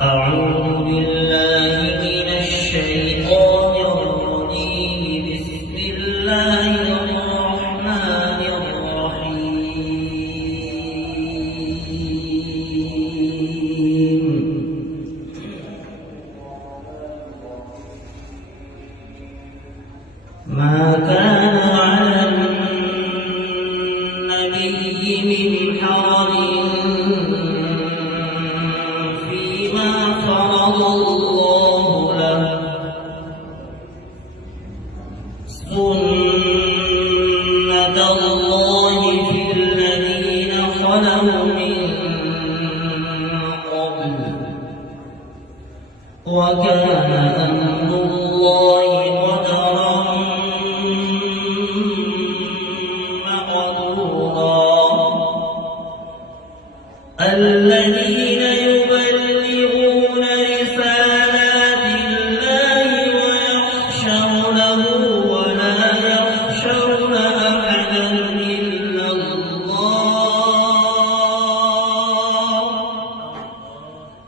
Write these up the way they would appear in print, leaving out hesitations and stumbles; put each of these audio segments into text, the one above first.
أعوذ بالله من الشيطان الرجيم. بسم الله الرحمن الرحيم. ما كان على النبي من حرج فيما فرض الله له، سنة الله في الذين خلوا من قبل، وكان أمر الله قدرا مقدورا. الذين يبلغون رسالات الله ويخشونه ولا يخشون أحدا إلا الله،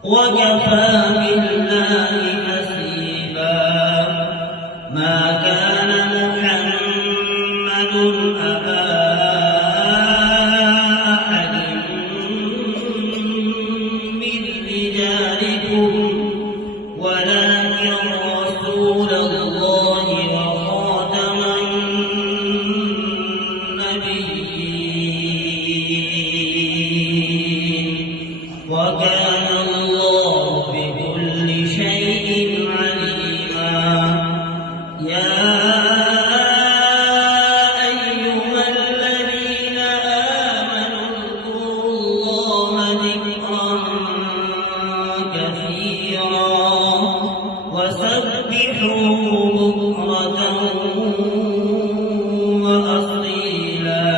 وكفى بالله حسيبا. ما كان محمد أبا أحد من رجالكم ولكن رسول الله وخاتم النبيين، وكان الله بكل شيء عليما. يا أيها الذين آمنوا اذكروا الله ذكرا كثيرا وسبحوه بكرة وأصيلا.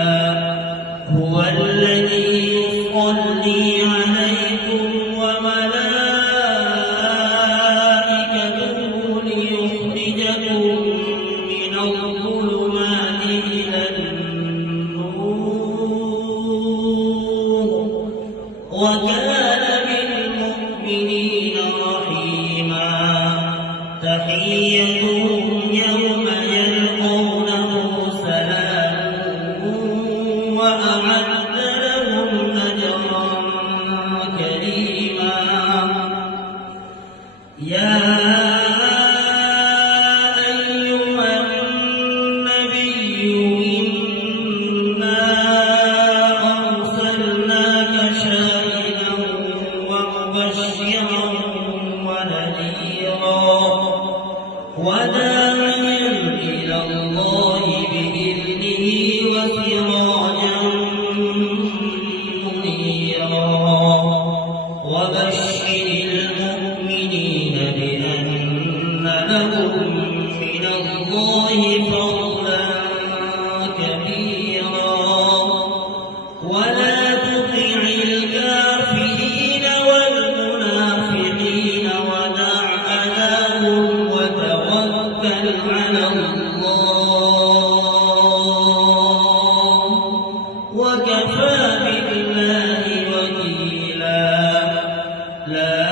هو الذي يصلي عليكم وملائكته ليخرجكم من الظلمات إلى النور، وكان بالمؤمنين رحيما. تحيتهم يوم يلقونه سلام، وأعد لهم أجرا كريما. يا أيها النبي إنا أرسلناك شاهدا ومبشرا ونذيرا وداعيا إلى الله بإذنه وسراجا منيرا. وبشر المؤمنين بأن لهم من الله فضلا كبيرا. ولا تطع الكافرين والمنافقين ودع أذاهم وتوكل على الله، وكفى بالله وكيلا. لا